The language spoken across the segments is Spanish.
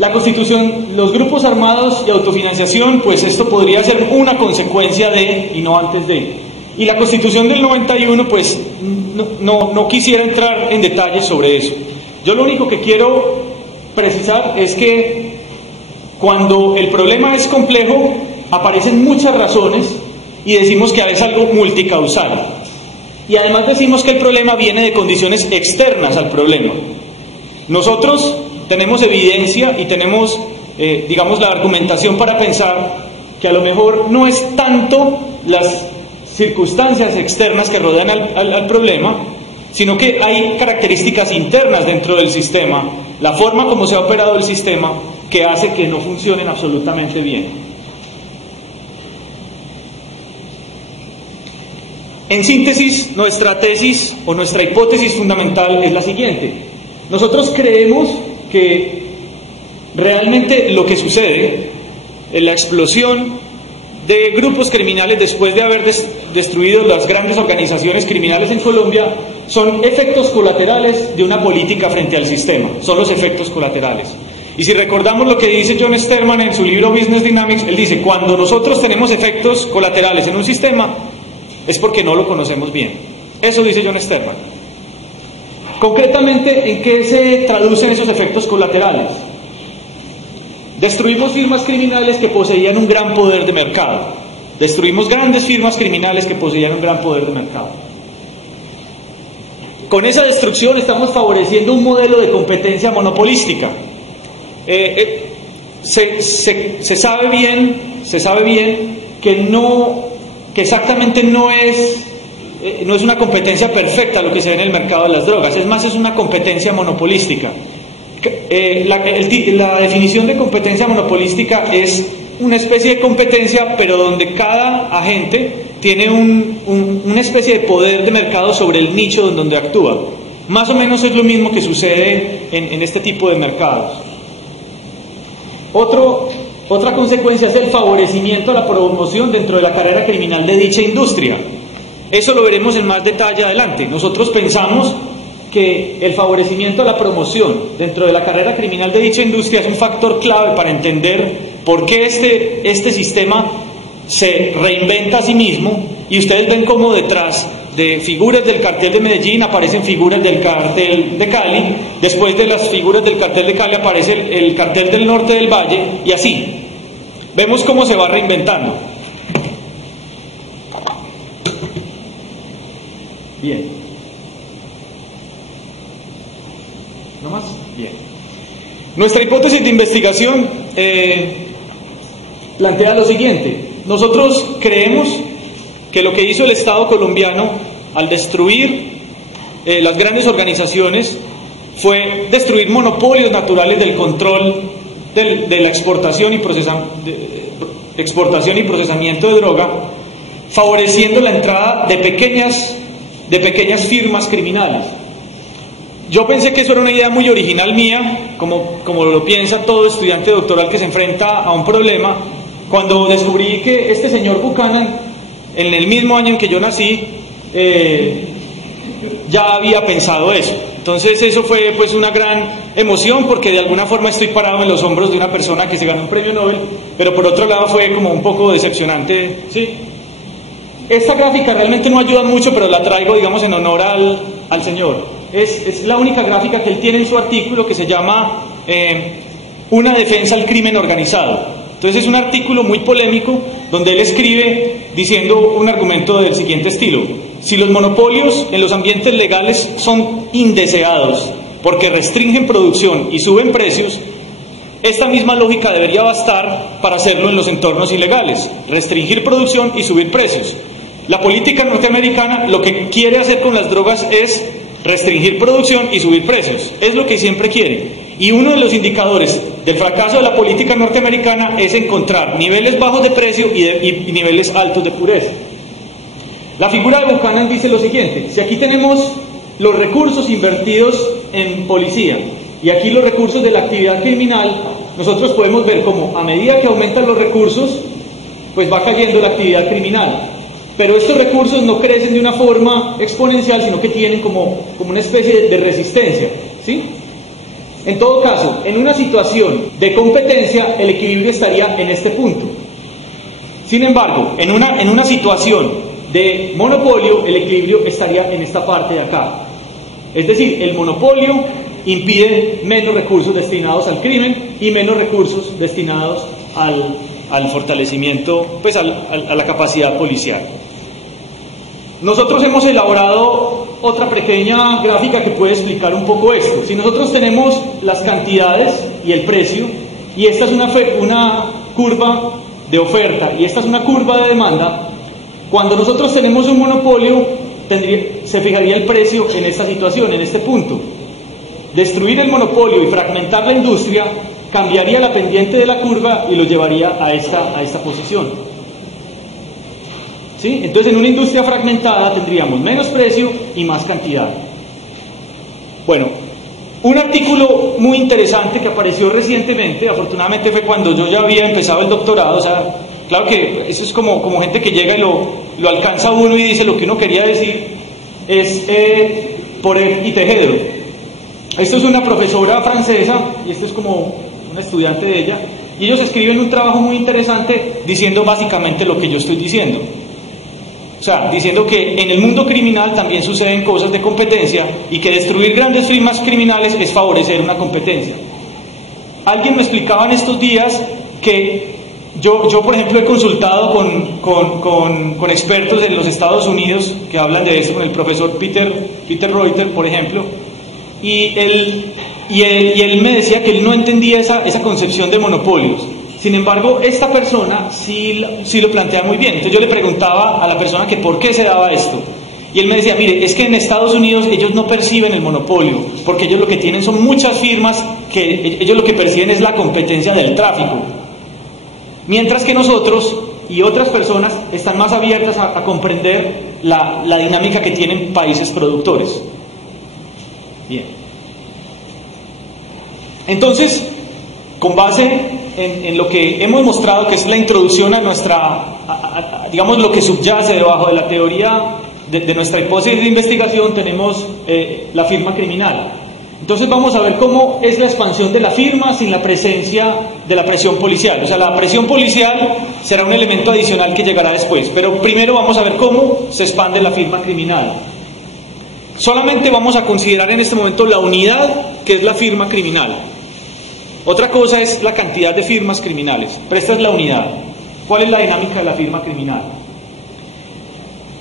La constitución, los grupos armados y autofinanciación, pues esto podría ser una consecuencia de, y no antes de. Y la constitución del 91, pues no quisiera entrar en detalles sobre eso. Yo lo único que quiero precisar es que cuando el problema es complejo, aparecen muchas razones y decimos que es algo multicausal. Y además decimos que el problema viene de condiciones externas al problema. Nosotros tenemos evidencia y tenemos, digamos, la argumentación para pensar que a lo mejor no es tanto las circunstancias externas que rodean al problema, sino que hay características internas dentro del sistema, la forma como se ha operado el sistema, que hace que no funcionen absolutamente bien. En síntesis, nuestra tesis o nuestra hipótesis fundamental es la siguiente. Nosotros creemos que realmente lo que sucede en la explosión de grupos criminales después de haber destruido las grandes organizaciones criminales en Colombia son efectos colaterales de una política frente al sistema, son los efectos colaterales. Y si recordamos lo que dice John Sterman en su libro Business Dynamics, él dice, cuando nosotros tenemos efectos colaterales en un sistema, es porque no lo conocemos bien. Eso dice John Sterman. Concretamente, ¿en qué se traducen esos efectos colaterales? Destruimos firmas criminales que poseían un gran poder de mercado. Destruimos grandes firmas criminales que poseían un gran poder de mercado. Con esa destrucción estamos favoreciendo un modelo de competencia monopolística. Se sabe bien que exactamente no es una competencia perfecta lo que se ve en el mercado de las drogas, es más, es una competencia monopolística. La definición de competencia monopolística es una especie de competencia, pero donde cada agente tiene una especie de poder de mercado sobre el nicho en donde actúa. Más o menos es lo mismo que sucede en este tipo de mercados. Otra consecuencia es el favorecimiento a la promoción dentro de la carrera criminal de dicha industria. Eso lo veremos en más detalle adelante. Nosotros pensamos que el favorecimiento a la promoción dentro de la carrera criminal de dicha industria es un factor clave para entender por qué este sistema se reinventa a sí mismo, y ustedes ven cómo detrás de figuras del cartel de Medellín aparecen figuras del cartel de Cali, después de las figuras del cartel de Cali aparece el cartel del norte del Valle, y así. Vemos cómo se va reinventando. Bien. ¿No más? Bien. Nuestra hipótesis de investigación plantea lo siguiente. Nosotros creemos que lo que hizo el Estado colombiano al destruir las grandes organizaciones fue destruir monopolios naturales del control de la exportación y procesamiento de droga, favoreciendo la entrada de pequeñas firmas criminales. Yo pensé que eso era una idea muy original mía, como lo piensa todo estudiante doctoral que se enfrenta a un problema, cuando descubrí que este señor Buchanan, en el mismo año en que yo nací, ya había pensado eso. Entonces eso fue pues una gran emoción, porque de alguna forma estoy parado en los hombros de una persona que se ganó un premio Nobel, pero por otro lado fue como un poco decepcionante, ¿sí? Esta gráfica realmente no ayuda mucho, pero la traigo, digamos, en honor al señor. Es la única gráfica que él tiene en su artículo, que se llama Una defensa al crimen organizado. Entonces es un artículo muy polémico donde él escribe diciendo un argumento del siguiente estilo: si los monopolios en los ambientes legales son indeseados porque restringen producción y suben precios, esta misma lógica debería bastar para hacerlo en los entornos ilegales: restringir producción y subir precios. La política norteamericana lo que quiere hacer con las drogas es restringir producción y subir precios, es lo que siempre quiere. Y uno de los indicadores del fracaso de la política norteamericana es encontrar niveles bajos de precio y niveles altos de pureza. La figura de Buchanan dice lo siguiente: si aquí tenemos los recursos invertidos en policía y aquí los recursos de la actividad criminal, nosotros podemos ver cómo a medida que aumentan los recursos, pues va cayendo la actividad criminal. Pero estos recursos no crecen de una forma exponencial, sino que tienen como una especie de resistencia, ¿sí? En todo caso, en una situación de competencia, el equilibrio estaría en este punto. Sin embargo, en una situación de monopolio, el equilibrio estaría en esta parte de acá. Es decir, el monopolio impide menos recursos destinados al crimen y menos recursos destinados al fortalecimiento, pues a la capacidad policial. Nosotros hemos elaborado otra pequeña gráfica que puede explicar un poco esto. Si nosotros tenemos las cantidades y el precio, y esta es una curva de oferta y esta es una curva de demanda, cuando nosotros tenemos un monopolio, se fijaría el precio en esta situación, en este punto. Destruir el monopolio y fragmentar la industria cambiaría la pendiente de la curva y lo llevaría a esta posición. ¿Sí? Entonces, en una industria fragmentada tendríamos menos precio y más cantidad. Bueno, un artículo muy interesante que apareció recientemente, afortunadamente fue cuando yo ya había empezado el doctorado, o sea, claro que eso es como gente que llega y lo alcanza uno y dice lo que uno quería decir, es Poré y Tejedro. Esto es una profesora francesa y esto es como un estudiante de ella, y ellos escriben un trabajo muy interesante diciendo básicamente lo que yo estoy diciendo. O sea, diciendo que en el mundo criminal también suceden cosas de competencia y que destruir grandes firmas criminales es favorecer una competencia. Alguien me explicaba en estos días que yo por ejemplo, he consultado con expertos en los Estados Unidos que hablan de esto, con el profesor Peter Reuter, por ejemplo, y él me decía que él no entendía esa concepción de monopolios. Sin embargo, esta persona sí lo plantea muy bien. Entonces yo le preguntaba a la persona que por qué se daba esto. Y él me decía, mire, es que en Estados Unidos ellos no perciben el monopolio, porque ellos lo que tienen son muchas firmas que ellos lo que perciben es la competencia del tráfico. Mientras que nosotros y otras personas están más abiertas a comprender la dinámica que tienen países productores. Bien. Entonces, con base en lo que hemos mostrado, que es la introducción a nuestra, digamos, lo que subyace debajo de la teoría de nuestra hipótesis de investigación, tenemos la firma criminal. Entonces vamos a ver cómo es la expansión de la firma sin la presencia de la presión policial. O sea, la presión policial será un elemento adicional que llegará después, pero primero vamos a ver cómo se expande la firma criminal. Solamente vamos a considerar en este momento la unidad que es la firma criminal. Otra cosa es la cantidad de firmas criminales, pero esta es la unidad. ¿Cuál es la dinámica de la firma criminal?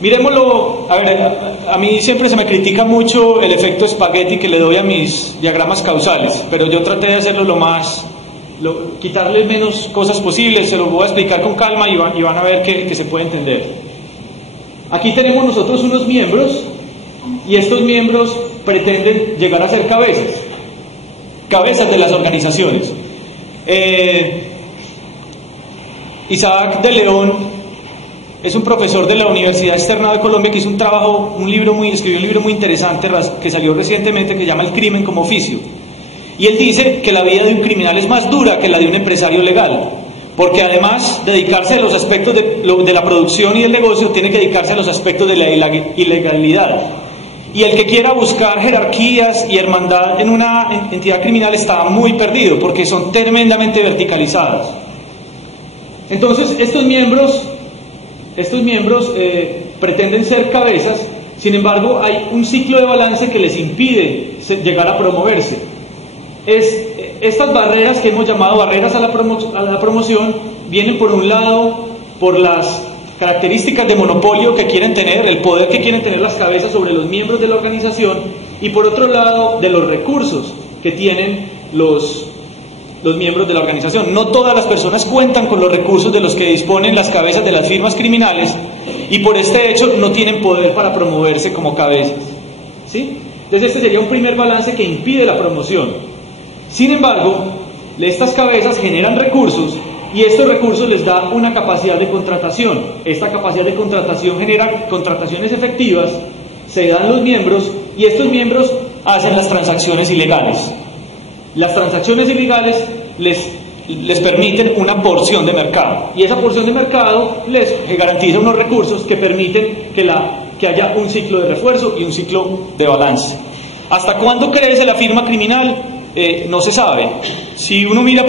Miremoslo, a ver, a mí siempre se me critica mucho el efecto espagueti que le doy a mis diagramas causales, pero yo traté de hacerlo quitarle menos cosas posibles, se lo voy a explicar con calma y van a ver que se puede entender. Aquí tenemos nosotros unos miembros y estos miembros pretenden llegar a ser cabezas de las organizaciones. Isaac de León es un profesor de la Universidad Externa de Colombia que hizo escribió un libro muy interesante que salió recientemente que se llama El crimen como oficio. Y él dice que la vida de un criminal es más dura que la de un empresario legal, porque además de dedicarse a los aspectos de la producción y del negocio, tiene que dedicarse a los aspectos de la ilegalidad. Y el que quiera buscar jerarquías y hermandad en una entidad criminal está muy perdido, porque son tremendamente verticalizadas. Entonces, estos miembros pretenden ser cabezas, sin embargo, hay un ciclo de balance que les impide llegar a promoverse. Estas barreras que hemos llamado barreras a la promoción vienen por un lado por las características de monopolio que quieren tener, el poder que quieren tener las cabezas sobre los miembros de la organización, y por otro lado de los recursos que tienen los miembros de la organización. No todas las personas cuentan con los recursos de los que disponen las cabezas de las firmas criminales y por este hecho no tienen poder para promoverse como cabezas. ¿Sí? Entonces este sería un primer balance que impide la promoción. Sin embargo, estas cabezas generan recursos y estos recursos les da una capacidad de contratación. Esta capacidad de contratación genera contrataciones efectivas, se dan los miembros y estos miembros hacen las transacciones ilegales. Las transacciones ilegales les permiten una porción de mercado y esa porción de mercado les garantiza unos recursos que permiten que haya un ciclo de refuerzo y un ciclo de balance. ¿Hasta cuándo crece la firma criminal? no se sabe. Si uno mira